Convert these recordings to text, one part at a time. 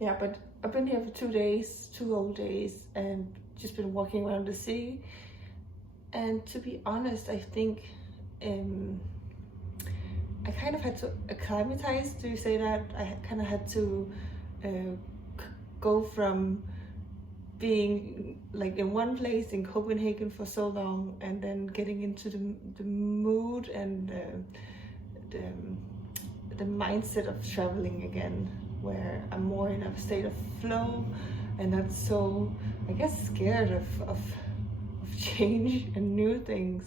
yeah, but I've been here for 2 days, 2 whole days, and just been walking around the city. And to be honest, I think I kind of had to acclimatize. Do you say that? I kind of had to go from being like in one place in Copenhagen for so long, and then getting into the mood and the mindset of traveling again, where I'm more in a state of flow and not so, I guess, scared of change and new things.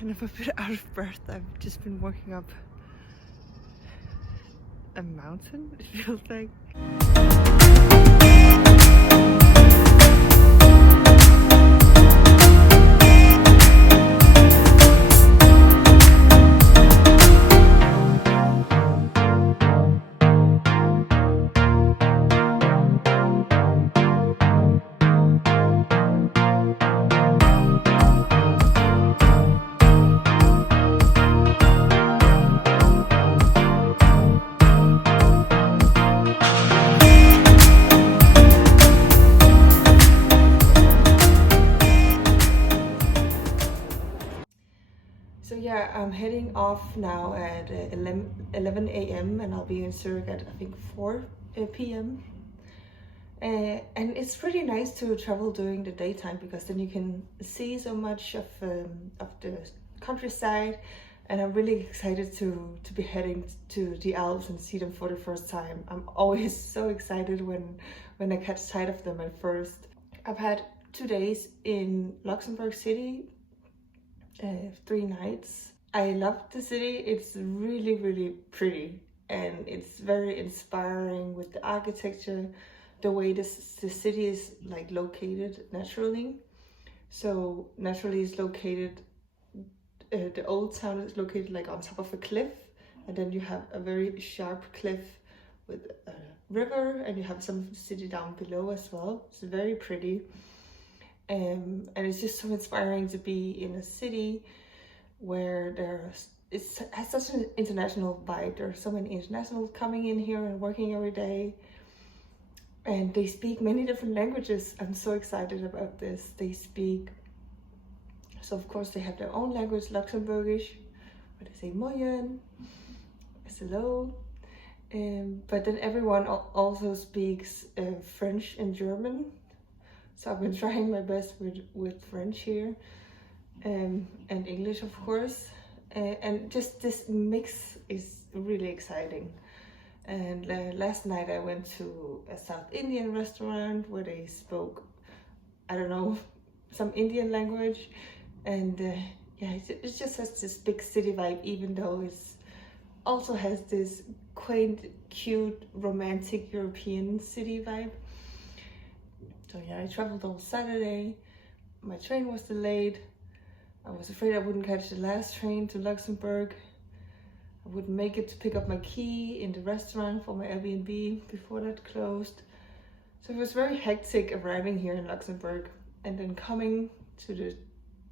And I'm a bit out of breath. I've just been walking up a mountain, it feels like. So yeah, I'm heading off now at 11 a.m. and I'll be in Zurich at I think 4 p.m. And it's pretty nice to travel during the daytime, because then you can see so much of the countryside, and I'm really excited to be heading to the Alps and see them for the first time. I'm always so excited when I catch sight of them at first. I've had 2 days in Luxembourg City, 3 nights. I love the city. It's really, really pretty, and it's very inspiring with the architecture, the way the city is like located naturally. So naturally it's located, the old town is located like on top of a cliff, and then you have a very sharp cliff with a river, and you have some of the city down below as well. It's very pretty. And it's just so inspiring to be in a city where it has such an international vibe. There are so many internationals coming in here and working every day, and they speak many different languages. I'm so excited about this. So of course they have their own language, Luxembourgish, where they say moyen, hello. But then everyone also speaks French and German. So I've been trying my best with French here, and English, of course. And just this mix is really exciting. And last night I went to a South Indian restaurant where they spoke, I don't know, some Indian language. And yeah, it just has this big city vibe, even though it also has this quaint, cute, romantic European city vibe. So yeah, I traveled on Saturday. My train was delayed. I was afraid I wouldn't catch the last train to Luxembourg. I wouldn't make it to pick up my key in the restaurant for my Airbnb before that closed. So it was very hectic arriving here in Luxembourg and then coming to the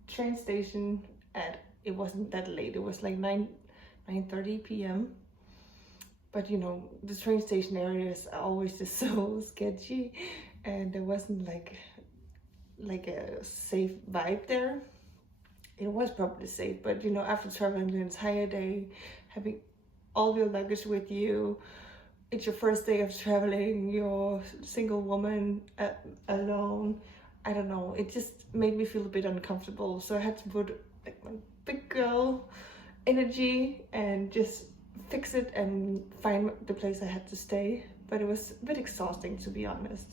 train station at, it wasn't that late, it was like 9:30 p.m. But you know, the train station areas are always just so sketchy, and there wasn't like a safe vibe there. It was probably safe, but you know, after traveling the entire day, having all your luggage with you, it's your first day of traveling, you're a single woman alone, I don't know, it just made me feel a bit uncomfortable. So I had to put like my big girl energy and just fix it and find the place I had to stay. But it was a bit exhausting, to be honest.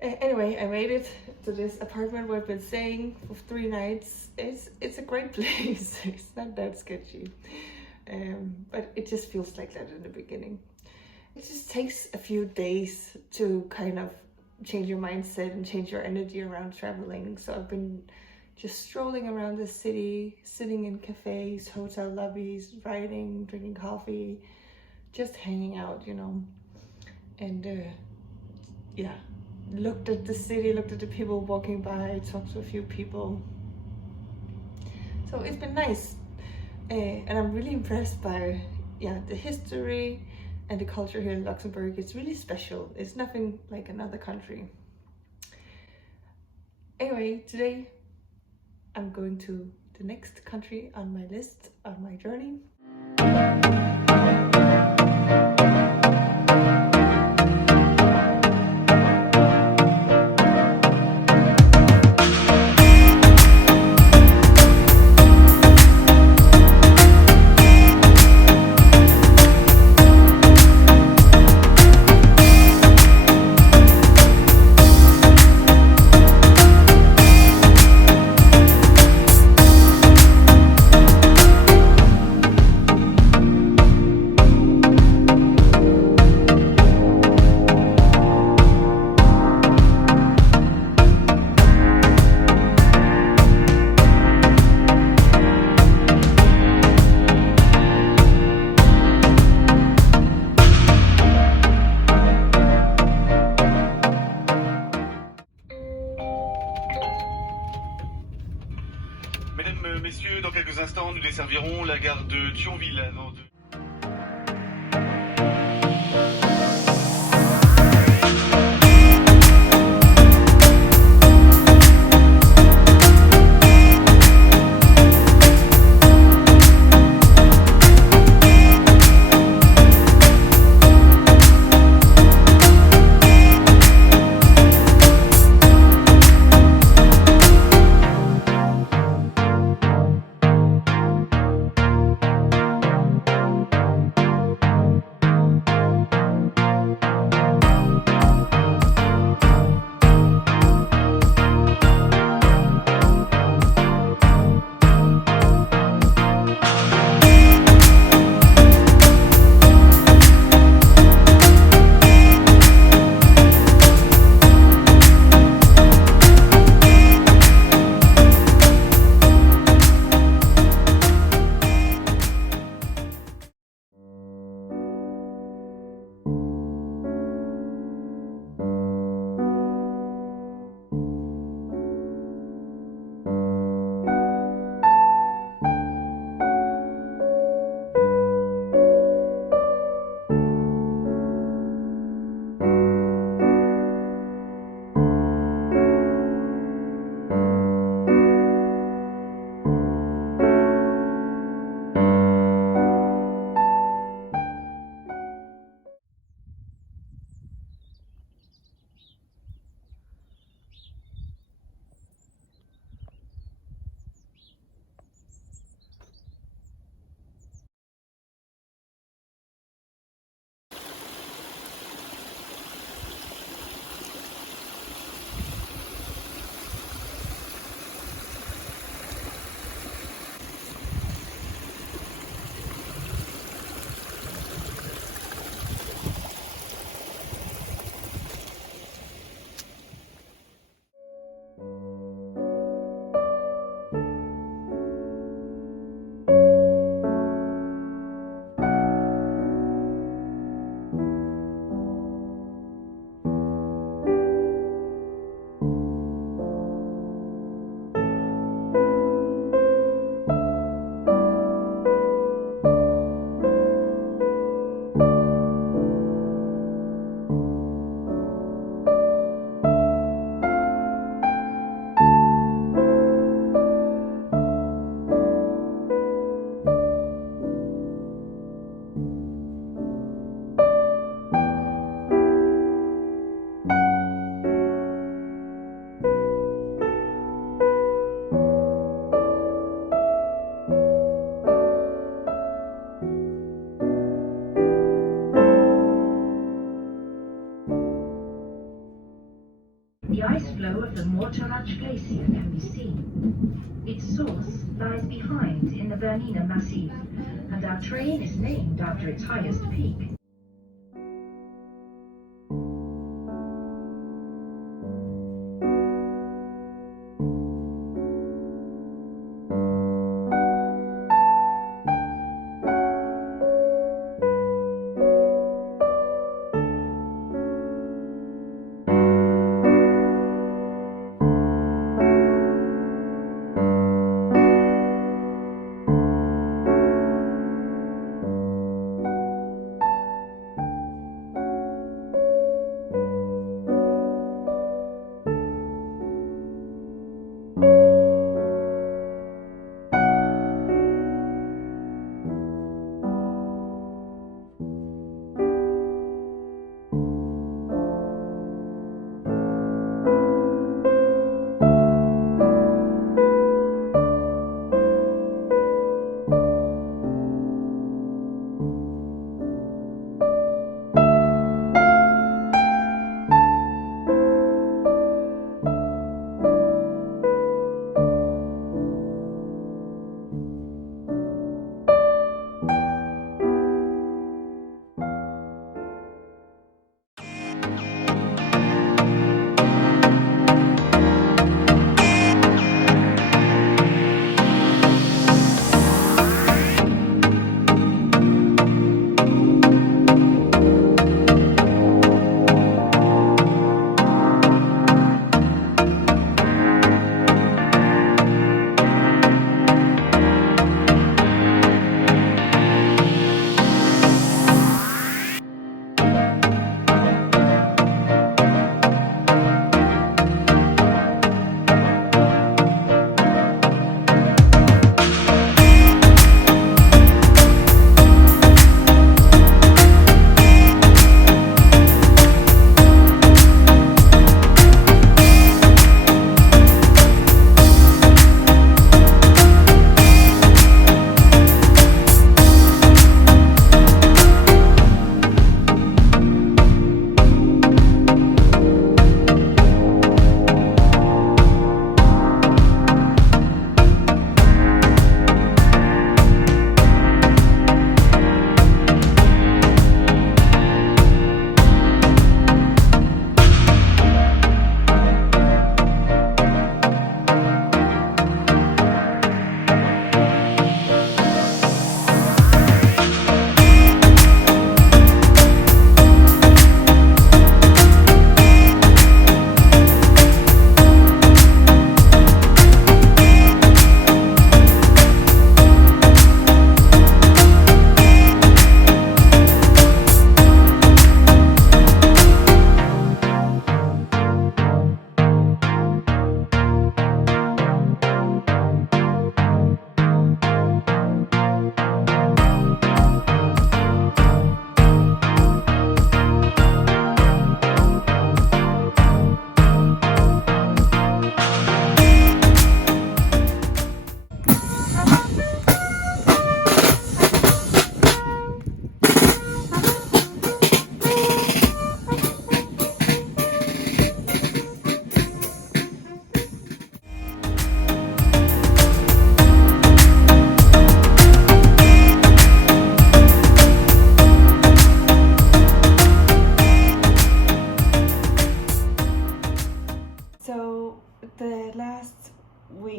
Anyway, I made it to this apartment where I've been staying for 3 nights. It's a great place. It's not that sketchy, but it just feels like that in the beginning. It just takes a few days to kind of change your mindset and change your energy around traveling. So I've been just strolling around the city, sitting in cafes, hotel lobbies, writing, drinking coffee, just hanging out, you know. And yeah, looked at the city, looked at the people walking by, talked to a few people. So it's been nice. And I'm really impressed by the history and the culture here in Luxembourg. It's really special. It's nothing like another country. Anyway, today I'm going to the next country on my list on my journey. Mesdames, Messieurs, dans quelques instants, nous desservirons la gare de Thionville avant de... The ice flow of the Mortarach Glacier can be seen. Its source lies behind in the Bernina Massif, and our train is named after its highest peak.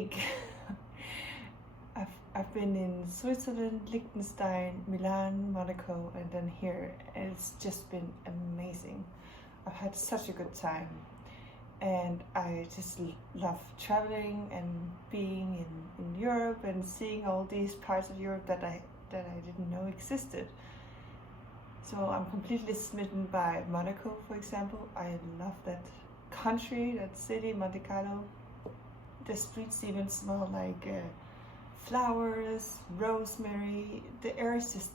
week. I've been in Switzerland, Liechtenstein, Milan, Monaco, and then here, and it's just been amazing. I've had such a good time, and I just love traveling and being in Europe and seeing all these parts of Europe that I didn't know existed. So I'm completely smitten by Monaco, for example. I love that country, that city, Monte Carlo. The streets even smell like flowers, rosemary. The air is just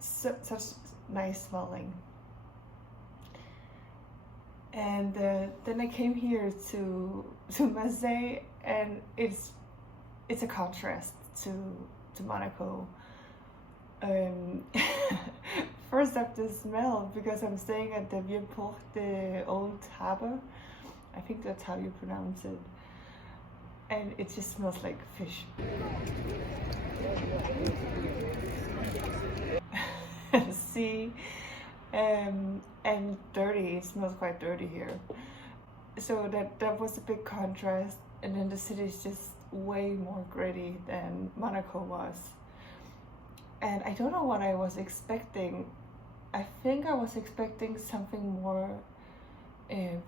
such nice smelling. And then I came here to Marseille, and it's a contrast to Monaco. First up, the smell, because I'm staying at the Vieux Port, the old harbor, I think that's how you pronounce it. And it just smells like fish. Sea and dirty. It smells quite dirty here. So that was a big contrast. And then the city is just way more gritty than Monaco was. And I don't know what I was expecting. I think I was expecting something more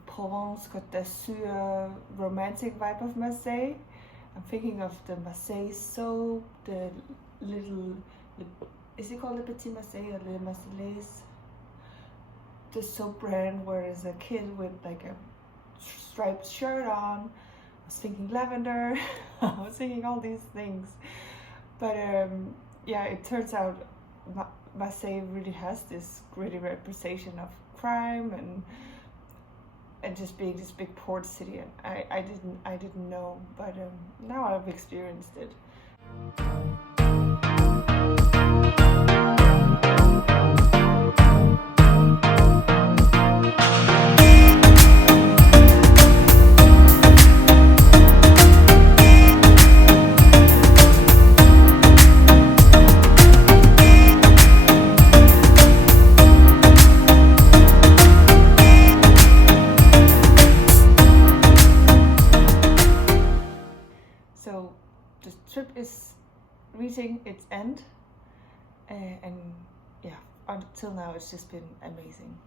Provence, Côte d'Azur, romantic vibe of Marseille. I'm thinking of the Marseille soap, is it called Le Petit Marseille or Le Marseillaise? The soap brand where there's a kid with like a striped shirt on. I was thinking lavender. I was thinking all these things. But yeah, it turns out Marseille really has this gritty representation of crime and just being this big port city, and I didn't know, but now I've experienced it. So the trip is reaching its end, and yeah, until now it's just been amazing.